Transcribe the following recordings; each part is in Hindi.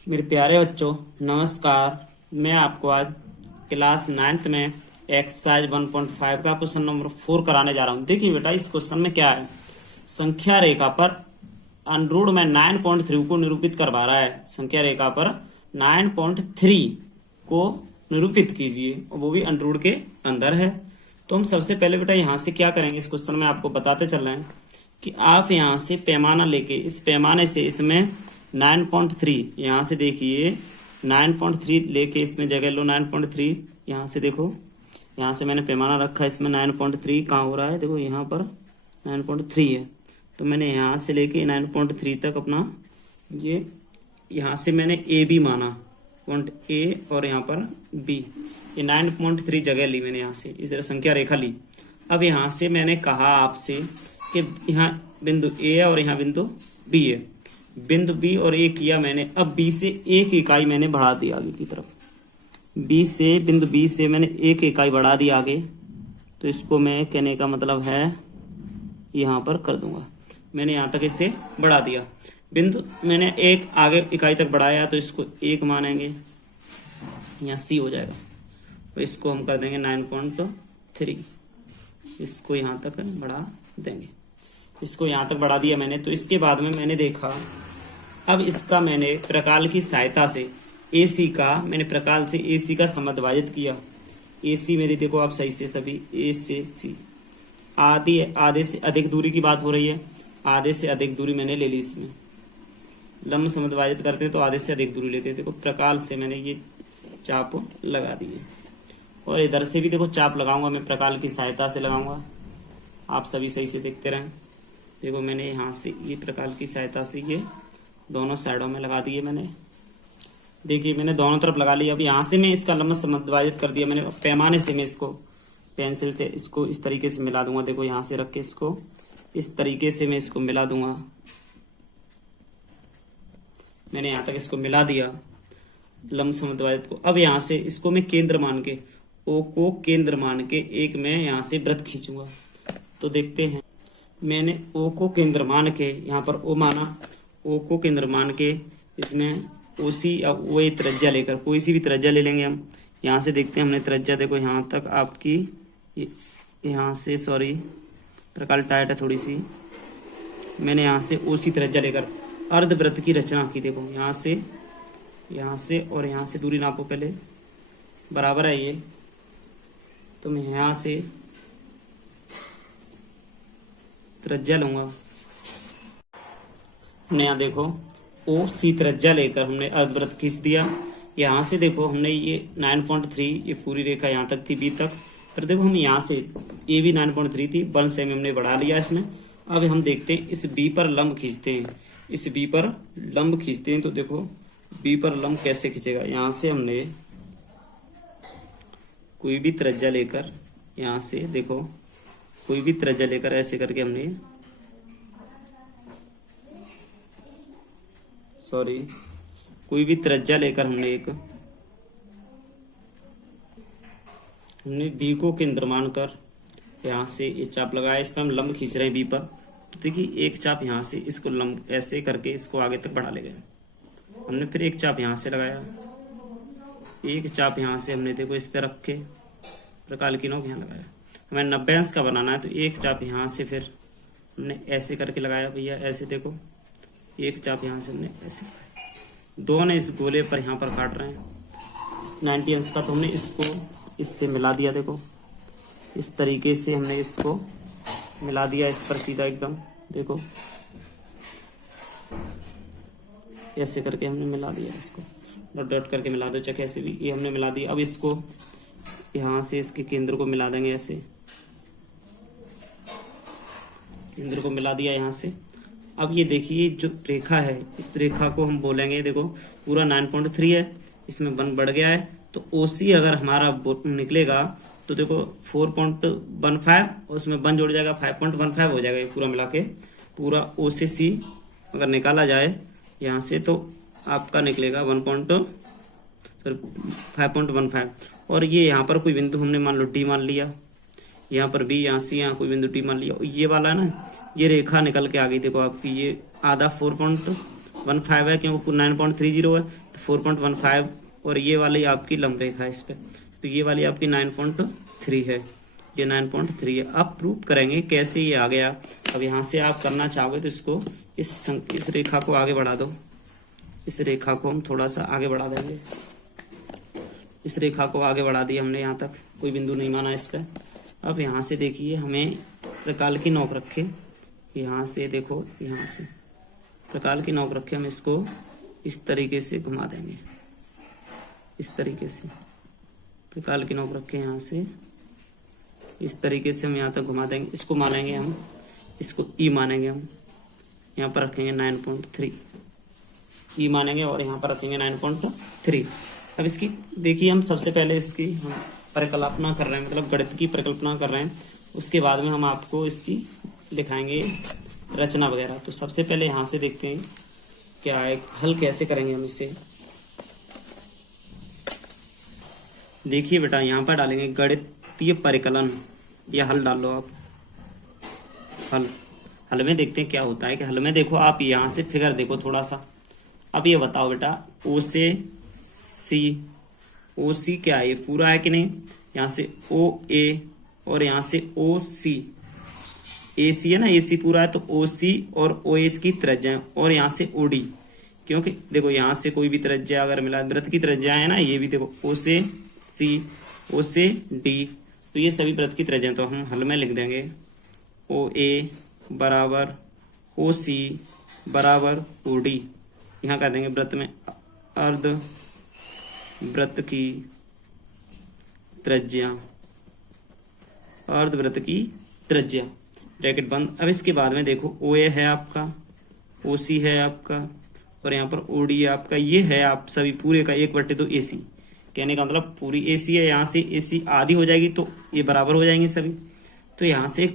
मेरे प्यारे बच्चों, नमस्कार। मैं आपको आज क्लास 9th में एक्सरसाइज 1.5 का क्वेश्चन नंबर 4 कराने जा रहा हूँ। देखिए बेटा, इस क्वेश्चन में क्या है, संख्या रेखा पर अनरूट में 9.3 को निरूपित करवा रहा है। संख्या रेखा पर 9.3 को निरूपित कीजिए और वो भी अनरूट के अंदर है। तो हम सबसे पहले बेटा यहाँ से क्या करेंगे, इस क्वेश्चन में आपको बताते चल रहे हैं कि आप यहाँ से पैमाना लेके इस पैमाने से इसमें 9.3 यहाँ से देखिए 9.3 लेके इसमें जगह लो 9.3। यहाँ से देखो, यहाँ से मैंने पैमाना रखा है, इसमें 9.3 कहाँ हो रहा है, देखो यहाँ पर 9.3 है। तो मैंने यहाँ से लेके 9.3 तक अपना ये यहाँ से मैंने ए बी माना, पॉइंट ए और यहाँ पर बी, ये 9.3 जगह ली मैंने यहाँ से, इस तरह संख्या रेखा ली। अब यहाँ से मैंने कहा आपसे कि यहाँ बिंदु ए है और यहाँ बिंदु बी है। बिंदु बी और ए किया मैंने। अब बी से एक इकाई मैंने बढ़ा दी आगे की तरफ, बी से बिंदु बी से मैंने एक इकाई बढ़ा दी आगे। तो इसको मैं कहने का मतलब है यहाँ पर कर दूंगा, मैंने यहाँ तक इसे बढ़ा दिया। बिंदु मैंने एक आगे इकाई तक बढ़ाया तो इसको एक मानेंगे, यहाँ सी हो जाएगा। तो इसको हम कर देंगे 9.3, इसको यहाँ तक बढ़ा देंगे। इसको यहाँ तक बढ़ा दिया मैंने। तो इसके बाद में मैंने देखा, अब इसका मैंने प्रकाल की सहायता से AC का मैंने प्रकाल से AC का समद्विभाजित किया। AC मेरी देखो आप सही से सभी A से C, आधे से अधिक दूरी की बात हो रही है, आधे से अधिक दूरी मैंने ले ली। इसमें लंब समद्विभाजित करते तो आधे से अधिक दूरी लेते। देखो प्रकाल से मैंने ये चाप लगा दी है और इधर से भी देखो चाप लगाऊंगा मैं, प्रकाल की सहायता से लगाऊंगा। आप सभी सही से देखते रहें। देखो मैंने यहाँ से ये प्रकाल की सहायता से ये दोनों साइडों में लगा दिए मैंने। देखिए मैंने दोनों तरफ लगा लिया। अब यहाँ से मैं इसका लंब समद्विभाजित कर दिया मैंने। पैमाने से मैं इसको पेंसिल से इसको इस तरीके से मिला दूंगा। देखो यहाँ से रख के इसको इस तरीके से मैं इसको मिला दूंगा। मैंने यहाँ तक इसको मिला दिया लंब समद्विभाजित को। अब यहाँ से इसको मैं केंद्र मान के, ओ को केंद्र मान के एक मैं यहाँ से वृत्त खींचूंगा। तो देखते हैं, मैंने ओ को केंद्र मान के यहाँ पर ओ माना, ओ को केंद्र मान के इसमें ओसी या ओ त्रिज्या लेकर कोई सी भी त्रिज्या ले लेंगे हम। यहाँ से देखते हैं, हमने त्रिज्या देखो यहाँ तक आपकी यहाँ से, सॉरी प्रकाल टाइट है थोड़ी सी, मैंने यहाँ से ओसी त्रिज्या लेकर अर्धवृत्त की रचना की। देखो यहाँ से और यहाँ से दूरी नापो पहले, बराबर है ये। तो मैं यहाँ से त्रिज्या लूंगा। हमने यहाँ देखो ओ सी त्रिज्या लेकर हमने अर्धवृत्त खींच दिया। यहाँ से देखो हमने ये 9.3 ये पूरी रेखा यहाँ तक थी बी तक। फिर देखो हम यहाँ से ए भी 9.3 थी, 1 सेमी हमने बढ़ा लिया इसमें। अब हम देखते हैं इस बी पर लंब खींचते हैं, इस बी पर लंब खींचते हैं। तो देखो बी पर लंब कैसे खींचेगा, यहाँ से हमने कोई भी त्रिज्या लेकर, यहाँ से देखो कोई भी त्रिज्या लेकर ऐसे करके हमने, सॉरी कोई भी त्रिज्या लेकर हमने बी को केंद्र मानकर यहाँ से ये चाप लगाया। इस पर हम लंब खींच रहे हैं बी पर। तो देखिए एक चाप यहाँ से इसको लंब ऐसे करके इसको आगे तक बढ़ा ले गए हमने। फिर एक चाप यहाँ से लगाया, एक चाप यहाँ से हमने देखो इस पर रख के प्रकाल की नोक यहाँ लगाया। हमें 90 अंश का बनाना है तो एक चाप यहाँ से फिर हमने ऐसे करके लगाया भैया, ऐसे देखो एक चाप यहाँ से हमने ऐसे लगाया। दोनों इस गोले पर यहाँ पर काट रहे हैं 90 अंश का। तो हमने इसको इससे मिला दिया। देखो इस तरीके से हमने इसको मिला दिया, इस पर सीधा एकदम देखो ऐसे करके हमने मिला दिया। इसको डॉट डॉट करके मिला दो, चाहे कैसे भी, ये हमने मिला दिया। अब इसको यहाँ से इसके केंद्र को मिला देंगे, ऐसे केंद्र को मिला दिया यहाँ से। अब ये देखिए जो रेखा है, इस रेखा को हम बोलेंगे, देखो पूरा 9.3 है, इसमें 1 बढ़ गया है। तो OC अगर हमारा निकलेगा तो देखो 4.15 और उसमें 1 जोड़ जाएगा 5.15 हो जाएगा। ये पूरा मिला के पूरा O से C अगर निकाला जाए यहाँ से तो आपका निकलेगा 5.15। और ये यहाँ पर कोई बिंदु हमने मान लो टी मान लिया, यहाँ पर भी, यहाँ से यहाँ कोई बिंदु टी मान लिया। ये वाला ना, ये रेखा निकल के आ गई। देखो आपकी ये आधा 4.15 है क्योंकि 9.30 है तो 4.15 और ये वाली आपकी लंब रेखा है इस पे, तो ये वाली आपकी 9.3 है, ये 9.3 है। अब प्रूव करेंगे कैसे ये आ गया। अब यहाँ से आप करना चाहोगे तो इसको इस रेखा को आगे बढ़ा दो, इस रेखा को हम थोड़ा सा आगे बढ़ा देंगे, इस रेखा को आगे बढ़ा दिया हमने, यहाँ तक कोई बिंदु नहीं माना इस पर। अब यहाँ से देखिए हमें प्रकाल की नोक रखे, यहाँ से देखो, यहाँ से प्रकाल की नोक रखे, हम इसको इस तरीके से घुमा देंगे, इस तरीके से प्रकाल की नोक रखे, यहाँ से इस तरीके से हम यहाँ तक घुमा देंगे। इसको मानेंगे हम, इसको ई मानेंगे हम, यहाँ पर रखेंगे 9.3 ई मानेंगे और यहाँ पर रखेंगे 9.3। अब इसकी देखिए हम सबसे पहले इसकी हम परिकल्पना कर रहे हैं, मतलब गणित की परिकल्पना कर रहे हैं, उसके बाद में हम आपको इसकी लिखाएंगे रचना वगैरह। तो सबसे पहले यहाँ से देखते हैं क्या है, हल कैसे करेंगे हम इसे। देखिए बेटा यहाँ पर डालेंगे गणितीय परिकलन, या हल डाल लो आप। हल में देखते हैं क्या होता है कि हल में देखो आप यहाँ से फिगर देखो थोड़ा सा। अब ये बताओ बेटा ओ से सी क्या है, ये पूरा है कि नहीं। यहाँ से ओ ए और यहाँ से ओ सी, ए सी है ना, ए सी पूरा है तो ओ सी और ओ एस की त्रिज्या है, और यहाँ से ओ डी, क्योंकि देखो यहाँ से कोई भी त्रिज्या अगर मिला, वृत्त की त्रिज्या है ना, ये भी देखो ओ से सी, ओ से डी, तो ये सभी वृत्त की त्रिज्या। तो हम हल में लिख देंगे ओ ए बराबर ओ सी बराबर ओ डी, यहाँ कह देंगे वृत्त में अर्ध वृत्त की त्रिज्या, अर्धवृत्त की त्रिज्या, ब्रैकेट बंद। अब इसके बाद में देखो ओ ए है आपका, ओ सी है आपका, और यहाँ पर ओ डी है आपका, ये है आप सभी पूरे का 1/2 ए सी, कहने का मतलब पूरी ए सी है। यहाँ से ए सी आधी हो जाएगी तो ये बराबर हो जाएंगे सभी। तो यहाँ से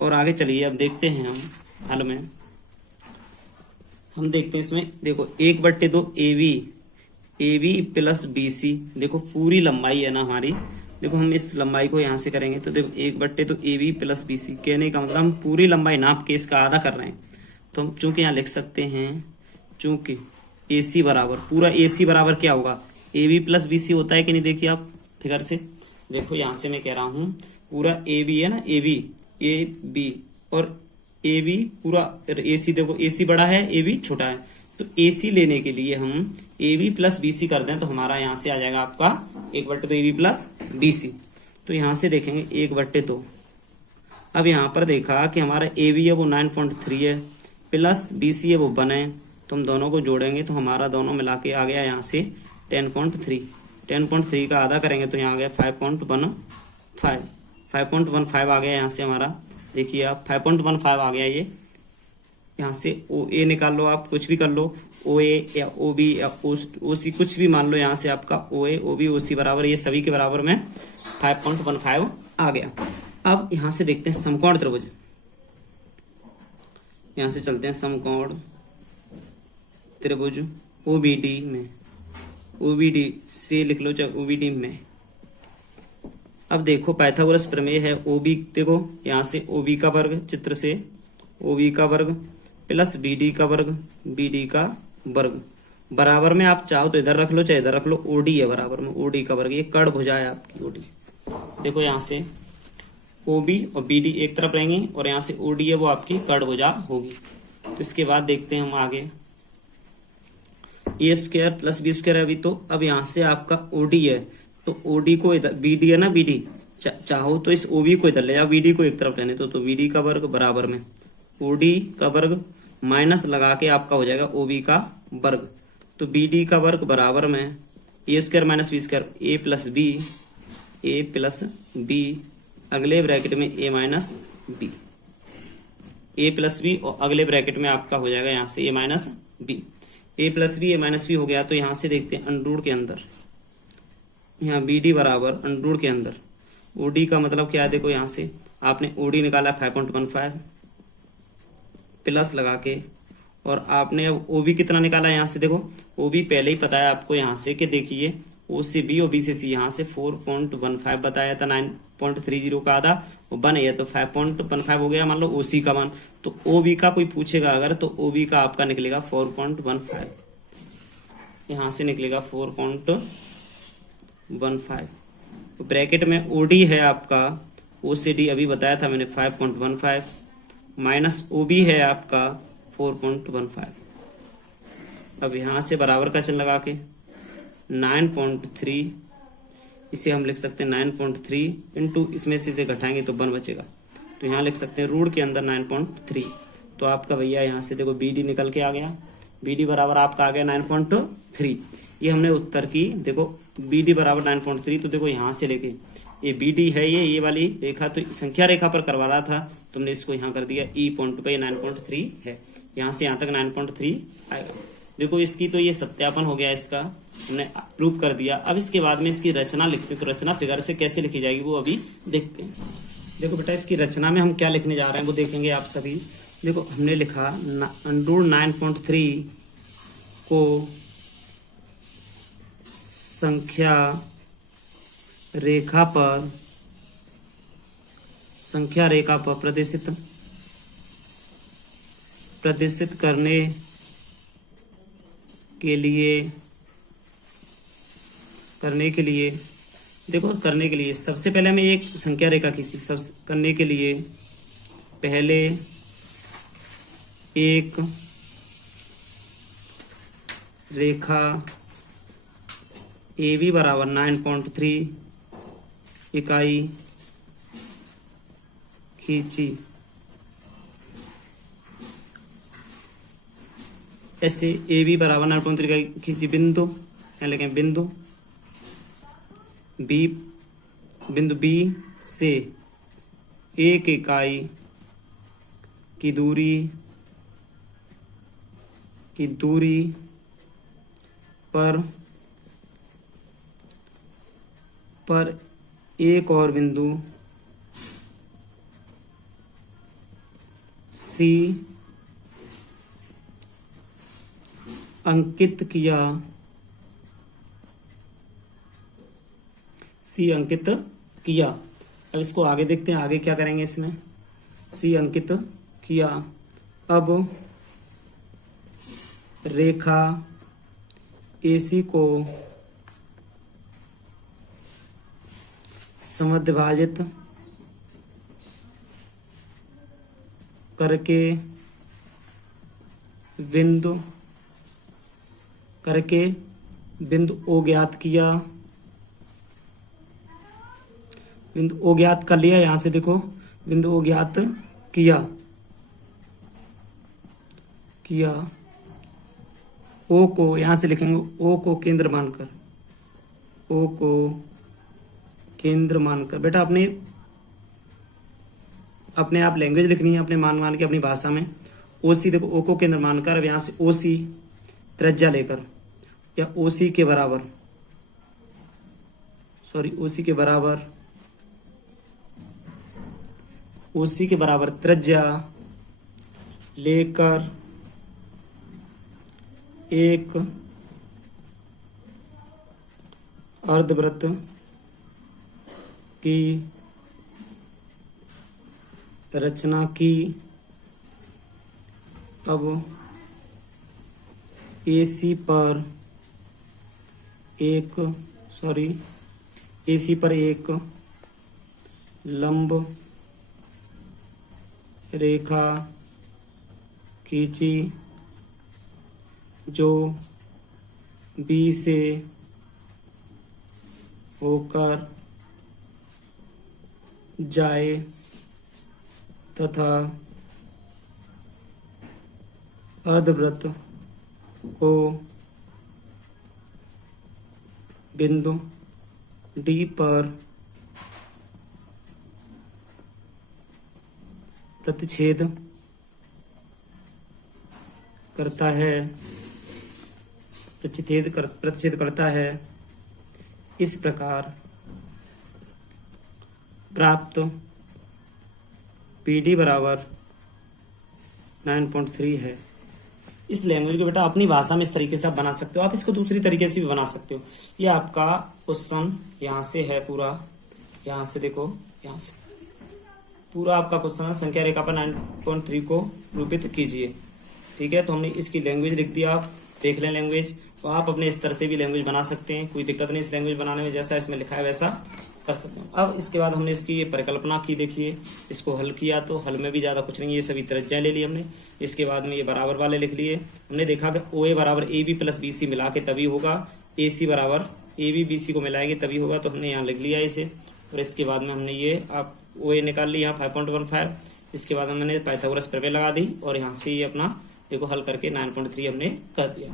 और आगे चलिए, अब देखते हैं हम हल में, हम देखते हैं इसमें देखो 1/2 A B plus B C, देखो पूरी लंबाई है ना हमारी, देखो हम इस लंबाई को यहाँ से करेंगे तो देखो 1/2 A B plus B C, कहने का मतलब हम पूरी लंबाई नाप के इसका आधा कर रहे हैं। तो हम चूंकि यहाँ लिख सकते हैं, चूंकि ए सी बराबर, पूरा ए सी बराबर क्या होगा, A B plus B C होता है कि नहीं। देखिए आप फिगर से देखो, यहाँ से मैं कह रहा हूँ पूरा ए बी है ना, ए बी और ए बी पूरा, ए सी देखो ए सी बड़ा है ए बी छोटा है, तो ए सी लेने के लिए हम A B plus B C कर दें तो हमारा यहाँ से आ जाएगा आपका 1/2 A B plus B C. तो यहाँ से देखेंगे 1/2। अब यहाँ पर देखा कि हमारा ए बी है वो 9.3 है, प्लस बी सी है वो 1 है, तो हम दोनों को जोड़ेंगे तो हमारा दोनों मिला के आ गया यहाँ से 10.3। 10.3 का आधा करेंगे तो यहाँ आ गया 5.15 आ गया यहाँ से हमारा। देखिए आप 5.15 आ गया ये। यहाँ से ओ ए निकाल लो, आप कुछ भी कर लो, ओ ए या ओ बी या ओ सी कुछ भी मान लो। यहाँ से आपका ओ ए ओ बी ओ सी बराबर, ये सभी के बराबर में 5.15 आ गया। अब यहाँ से देखते हैं समकोण त्रिभुज, यहाँ से चलते हैं समकोण त्रिभुज ओबीडी में, ओबीडी से लिख लो चाहे ओबीडी में। अब देखो पाइथागोरस प्रमेय है, ओबी देखो यहाँ से ओबी का वर्ग, चित्र से ओबी का वर्ग प्लस बीडी का वर्ग, बीडी का वर्ग बराबर में, आप चाहो तो इधर रख लो चाहे इधर रख लो, ओडी है बराबर में ओडी का वर्ग, ये कर्ण भुजा है आपकी ओडी। देखो यहाँ से ओबी और बीडी एक तरफ रहेंगे और यहाँ से ओडी है वो आपकी कर्ण भुजा होगी। तो इसके बाद देखते हैं हम आगे, ए स्क्वायर प्लस बी स्क्वायर है अभी, तो अब यहाँ से आपका ओडी है तो ओडी को इधर, बीडी है ना बीडी, चाहो तो इस ओबी को इधर ले जाओ, बीडी को एक तरफ लेने तो बीडी का वर्ग बराबर में ओडी का वर्ग माइनस लगा के आपका हो जाएगा ओबी का वर्ग। तो बीडी का वर्ग बराबर में ए स्क्वायर माइनस बी स्क्वायर, ए प्लस बी अगले ब्रैकेट में ए माइनस बी, ए प्लस बी और अगले ब्रैकेट में आपका हो जाएगा यहाँ से ए माइनस बी, ए प्लस बी ए माइनस बी हो गया। तो यहाँ से देखते हैं अंडरूट के अंदर, यहाँ बी डी बराबर अंडरूट के अंदर ओडी का मतलब क्या है, देखो यहाँ से आपने ओडी निकाला 5.15 प्लस लगा के, और आपने अब ओबी कितना निकाला, यहाँ से देखो ओबी पहले ही पता है आपको यहाँ से कि देखिए ओ से बी और बी से सी, यहाँ से 4.15 बताया था 9.30 का आधा, और 1 है तो 5.15 हो गया मान लो ओ सी का मान। तो ओ बी का कोई पूछेगा अगर, तो ओ बी का आपका निकलेगा 4.15, यहाँ से निकलेगा 4.15। तो ब्रैकेट में ओ डी है आपका, ओ से डी अभी बताया था मैंने 5.15, माइनस ओ बी है आपका 4.15। अब यहाँ से बराबर का चिन्ह लगा के 9.3, इसे हम लिख सकते हैं 9.3 इंटू, इसमें से इसे घटाएंगे तो 1 बचेगा, तो यहाँ लिख सकते हैं रूट के अंदर 9.3। तो आपका भैया यहाँ से देखो बी डी निकल के आ गया, बी डी बराबर आपका आ गया 9.3। ये हमने उत्तर की, देखो बी डी बराबर 9.3, तो देखो यहाँ से लेके ये बी डी है, ये वाली रेखा तो संख्या रेखा पर करवा रहा था, तुमने इसको यहाँ कर दिया ई पॉइंट पे 9.3 है, यहाँ से यहाँ तक 9.3 आएगा। देखो इसकी तो ये सत्यापन हो गया, इसका हमने प्रूव कर दिया। अब इसके बाद में इसकी रचना लिखते, तो रचना फिगर से कैसे लिखी जाएगी वो अभी देखते हैं। देखो बेटा इसकी रचना में हम क्या लिखने जा रहे हैं वो देखेंगे आप सभी। देखो हमने लिखा अंडर 9.3 को संख्या रेखा पर प्रदर्शित करने के लिए देखो, करने के लिए सबसे पहले हमें एक संख्या रेखा खींची। सब करने के लिए पहले एक रेखा ए बी बराबर 9.3 इकाई खींची। ऐसे ए बी बराबर 9.3 इकाई खींची, बिंदु यहाँ लिखें बिंदु बी से एक इकाई की दूरी पर एक और बिंदु सी अंकित किया। अब इसको आगे देखते हैं, आगे क्या करेंगे इसमें। सी अंकित किया। अब रेखा एसी को समद्विभाजित करके बिंदु ओ ज्ञात किया। बिंदु ओ ज्ञात कर लिया, यहां से देखो बिंदु ओ ज्ञात किया। ओ को यहां से लिखेंगे, ओ को केंद्र मानकर बेटा अपने आप लैंग्वेज लिखनी है, अपने मान के अपनी भाषा में। ओ सी देखो, ओ को केंद्र मानकर, अब यहां से ओ सी त्रिज्या लेकर या ओ सी के बराबर त्रिज्या लेकर एक अर्धवृत्त की रचना की। अब एसी पर एक लंब रेखा खींची जो बी से होकर जाए तथा अर्धवृत्त को बिंदु डी पर प्रतिच्छेद करता है। इस प्रकार प्राप्त पीडी बराबर 9.3 है। इस लैंग्वेज को बेटा अपनी भाषा में इस तरीके से आप बना सकते हो, आप इसको दूसरी तरीके से भी बना सकते हो। ये आपका क्वेश्चन यहाँ से है पूरा, यहाँ से देखो, यहाँ से पूरा आपका क्वेश्चन है, संख्या रेखा पर 9.3 को रूपित कीजिए। ठीक है, तो हमने इसकी लैंग्वेज लिख दिया, आप देख लें लैंग्वेज। तो आप अपने इस तरह से भी लैंग्वेज बना सकते हैं, कोई दिक्कत नहीं इस लैंग्वेज बनाने में, जैसा इसमें लिखा है वैसा कर सकते हैं। अब इसके बाद हमने इसकी ये परिकल्पना की, देखिए इसको हल किया, तो हल में भी ज़्यादा कुछ नहीं, ये सभी त्रिज्याएं ले ली हमने। इसके बाद में ये बराबर वाले लिख लिए। हमने देखा कि ओ ए बराबर A B plus B C मिला के तभी होगा, ए सी बराबर ए बी बी सी को मिलाएंगे तभी होगा, तो हमने यहाँ लिख लिया इसे। और इसके बाद में हमने ये आप ओ ए निकाल ली यहाँ 5.15। इसके बाद हमने पाइथागोरस प्रमेय लगा दी और यहाँ से ये अपना देखो हल करके 9.3 हमने कर दिया।